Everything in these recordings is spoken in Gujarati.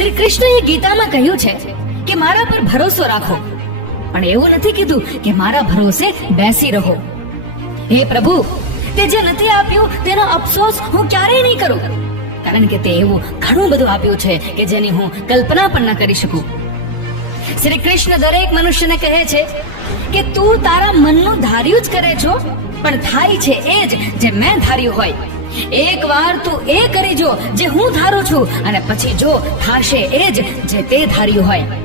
શ્રી કૃષ્ણએ ગીતામાં કહ્યું છે કે મારા પર ભરોસો રાખો, પણ એવું નથી કીધું કે મારા ભરોસે બેસી રહો. હે પ્રભુ, તે જે નથી આપ્યું તેનો અફસોસ હું ક્યારેય નહીં કરું, કારણ કે તે એવું ઘણું બધું આપ્યું છે કે જેની હું કલ્પના પણ ન કરી શકું. શ્રી કૃષ્ણ દરેક મનુષ્યને કહે છે કે તું તારા મનનું ધાર્યું જ કરે છો, પણ થાય છે એ જ જે મેં ધાર્યું હોય. એક વાર તું એ કરી જો જે હું ધારું છું, અને પછી જો થાશે એ જ જે તે ધાર્યું હોય.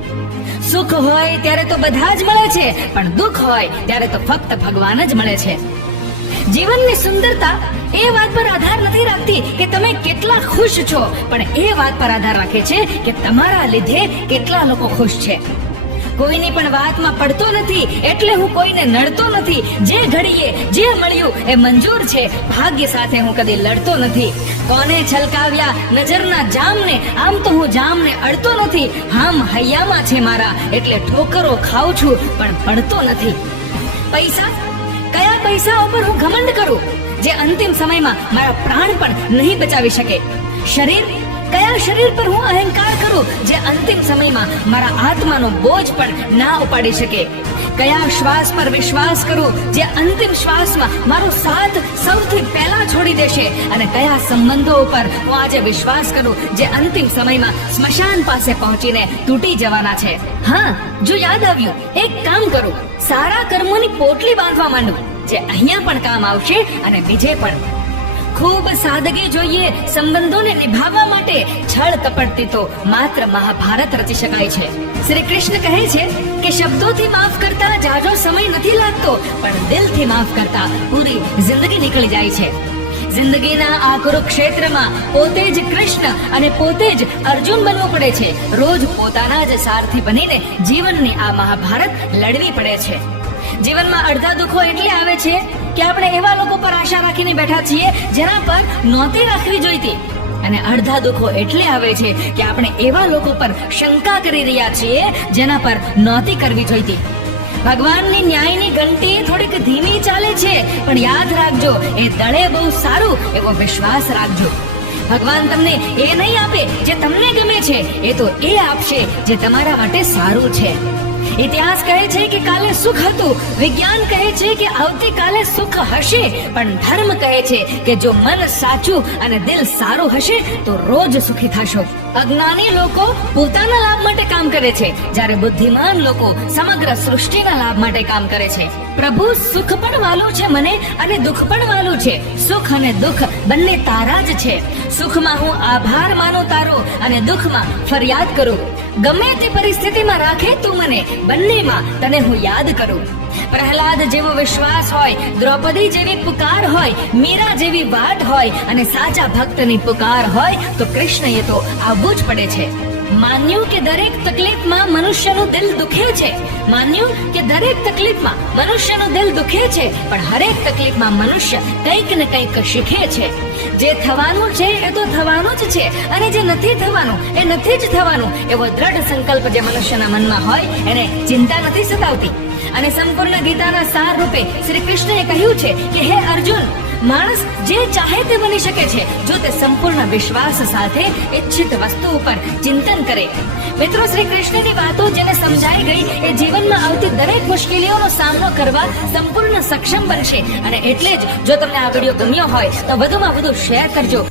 સુખ હોય ત્યારે તો બધા જ મળે છે, પણ દુઃખ હોય ત્યારે તો ફક્ત ભગવાન જ મળે છે. જીવનની સુંદરતા એ વાત પર આધાર નથી રાખતી કે તમે કેટલા ખુશ છો, પણ એ વાત પર આધાર રાખે છે કે તમારા લીધે કેટલા લોકો ખુશ છે. કોઈની પણ વાતમાં પડતો નથી એટલે હું કોઈને નડતો નથી. જે ઘડીએ જે મળ્યું એ મંજૂર છે. ભાગ્ય સાથે હું કદી લડતો નથી. કોને છલકાવ્યા નજરના જામને, આમ તો હું જામને અડતો નથી. હામ હૈયામાં છે મારા, એટલે ઠોકરો ખાઉં છું પણ પડતો નથી. પૈસા, કયા પૈસા ઉપર હું ઘમંડ કરું જે અંતિમ સમયમાં મારા પ્રાણ પણ નહીં બચાવી શકે? શરીર, કયા શરીર પર હું અહંકાર કરું જે અંતિમ સમયમાં મારા આત્માનો બોજ પણ ના ઉપાડી શકે? કયા શ્વાસ પર વિશ્વાસ કરું જે અંતિમ શ્વાસમાં મારો સાથ સૌથી પહેલા છોડી દેશે? અને કયા સંબંધો ઉપર હું આજે વિશ્વાસ કરું જે અંતિમ સમયમાં સ્મશાન પાસે પહોંચીને તૂટી જવાના છે? હા, જો યાદ આવ્યું, એક કામ કરું, સારા કર્મોની પોટલી બાંધવા માંડું જે અહીંયા પણ કામ આવશે અને બીજે પણ. ખૂબ સાદગી જોઈએ સંબંધોને નિભાવવા માટે. છળ કપટથી તો માત્ર મહાભારત રચી શકાય છે. શ્રી કૃષ્ણ કહે છે કે શબ્દોથી માફ કરતા જાજો સમય નથી લાગતો, પણ દિલથી માફ કરતા પૂરી જિંદગી નીકળી જાય છે. જિંદગીના આ કુરુક્ષેત્રમાં પોતે જ કૃષ્ણ અને પોતે જ અર્જુન બનવું પડે છે. રોજ પોતાના જ સારથી બનીને જીવનની આ મહાભારત લડવી પડે છે. જીવનમાં અડધા દુઃખો એટલે આવે છે કે આપણે એવા લોકો પર આશા રાખીને બેઠા છીએ જેના પર નહોતી રાખવી જોઈતી, અને અડધા દુઃખો એટલે આવે છે કે આપણે એવા લોકો પર શંકા કરી રહ્યા છીએ જેના પર નહોતી કરવી જોઈતી. ભગવાનની ન્યાયની ઘંટી થોડીક ધીમી ચાલે છે, પણ યાદ રાખજો, એ દળે બહુ સારું એવો વિશ્વાસ રાખજો. ભગવાન તમને એ નહીં આપે જે તમને ગમે છે, એ તો એ આપશે જે તમારા માટે સારું છે. ઇતિહાસ કહે છે કે કાલે સુખ હતું, વિજ્ઞાન કહે છે કે આવતીકાલે સુખ હશે, પણ ધર્મ કહે છે કે જો મન સાચું અને દિલ સારું હશે તો રોજ સુખી થશો. અજ્ઞાની લોકો પોતાના લાભ માટે કામ કરે છે, જ્યારે બુદ્ધિમાન લોકો સમગ્ર સૃષ્ટિના લાભ માટે કામ કરે છે. પ્રભુ, સુખ પણ વાલું છે મને અને દુઃખ પણ વાલું છે. સુખ અને દુઃખ બંને તારા જ છે. સુખમાં હું આભાર માનું તારો, અને દુઃખમાં ફરિયાદ કરું. ગમે તે પરિસ્થિતિમાં રાખે તું મને, બંનેમાં તને હું યાદ કરું. પ્રહલાદ જેવો વિશ્વાસ હોય, દ્રૌપદી જેવી પુકાર હોય, મીરા જેવી વાત હોય, અને સાચા ભક્તની પુકાર હોય તો કૃષ્ણએ તો આવવું જ પડે છે. માન્યું કે દરેક તકલીફમાં મનુષ્યનું દિલ દુખે છે. માન્યું કે દરેક તકલીફમાં મનુષ્યનું દિલ દુખે છે, પણ હરેક તકલીફમાં મનુષ્ય કંઈક ને કંઈક શીખે છે. જે થવાનું છે એ તો થવાનું જ છે, અને જે નથી થવાનું એ નથી જ થવાનું. એવો દ્રઢ સંકલ્પ જે મનુષ્યના મનમાં હોય એને ચિંતા નથી સતાવતી. અને સંપૂર્ણ ગીતાના સાર રૂપે શ્રી કૃષ્ણએ કહ્યું છે કે હે અર્જુન, માણસ જે ચાહે તે બની શકે છે જો તે સંપૂર્ણ વિશ્વાસ સાથે ઈચ્છિત વસ્તુ ઉપર ચિંતન કરે. મિત્રો, શ્રી કૃષ્ણની વાતો જેને સમજાઈ ગઈ એ જીવનમાં આવતી દરેક મુશ્કેલીઓનો સામનો કરવા સંપૂર્ણ સક્ષમ બનશે. અને એટલે જ જો તમને આ વિડીયો ગમ્યો હોય તો વધુમાં વધુ શેર કરજો.